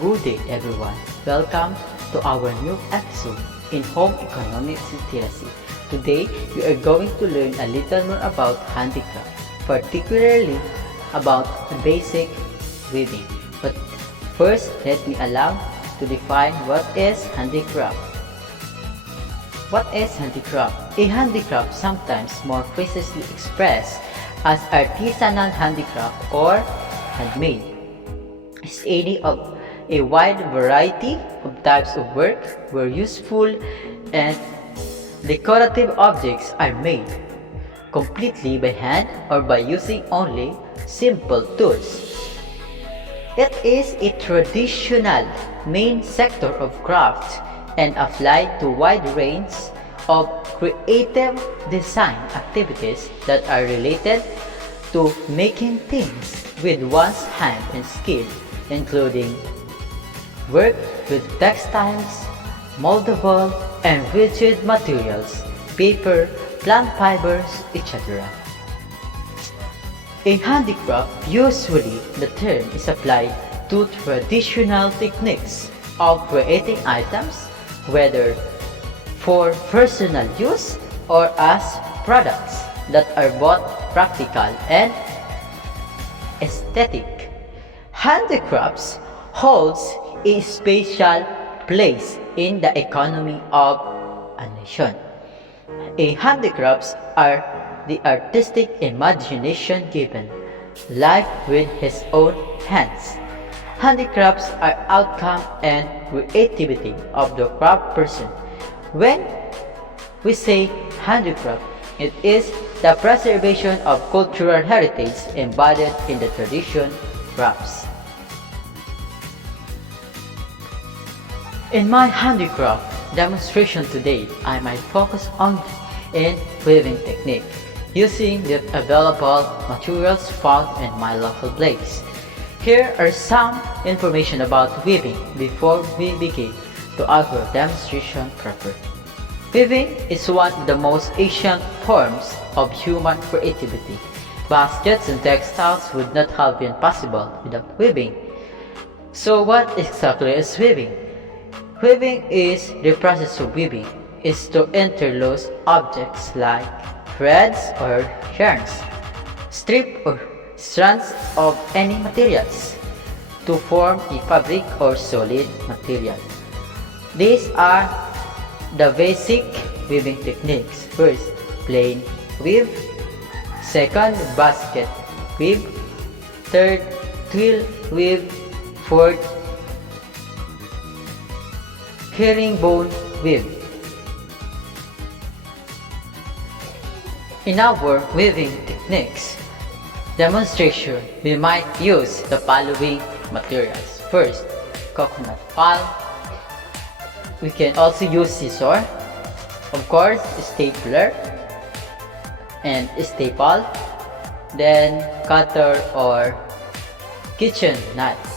Good day everyone. Welcome to our new episode in Home Economics Literacy. Today, we are going to learn a little more about handicraft, particularly about the basic weaving. But first, let me allow to define what is handicraft. What is handicraft? A handicraft, sometimes more precisely expressed as artisanal handicraft or handmade, is any of a wide variety of types of work where useful and decorative objects are made completely by hand or by using only simple tools. It is a traditional main sector of craft and applied to a wide range of creative design activities that are related to making things with one's hand and skill, including work with textiles, moldable and rigid materials, paper, plant fibers, etc. In handicraft, usually the term is applied to traditional techniques of creating items, whether for personal use or as products that are both practical and aesthetic. Handicrafts holds a special place in the economy of a nation. Handicrafts are the artistic imagination given life with his own hands. Handicrafts are outcome and creativity of the craft person. When we say handicraft, it is the preservation of cultural heritage embodied in the tradition crafts. In my handicraft demonstration today, I might focus on in weaving technique, using the available materials found in my local place. Here are some information about weaving before we begin to our demonstration proper. Weaving is one of the most ancient forms of human creativity. Baskets and textiles would not have been possible without weaving. So what exactly is weaving? Weaving is the process of weaving is to interloose objects like threads or yarns, strip or strands of any materials to form a fabric or solid material. These are the basic weaving techniques. First, plain weave. Second, basket weave. Third, twill weave. Fourth, herringbone weave. In our weaving techniques demonstration, we might use the following materials. First, coconut pulp. We can also use scissors, of course, stapler and staple, then cutter or kitchen nuts.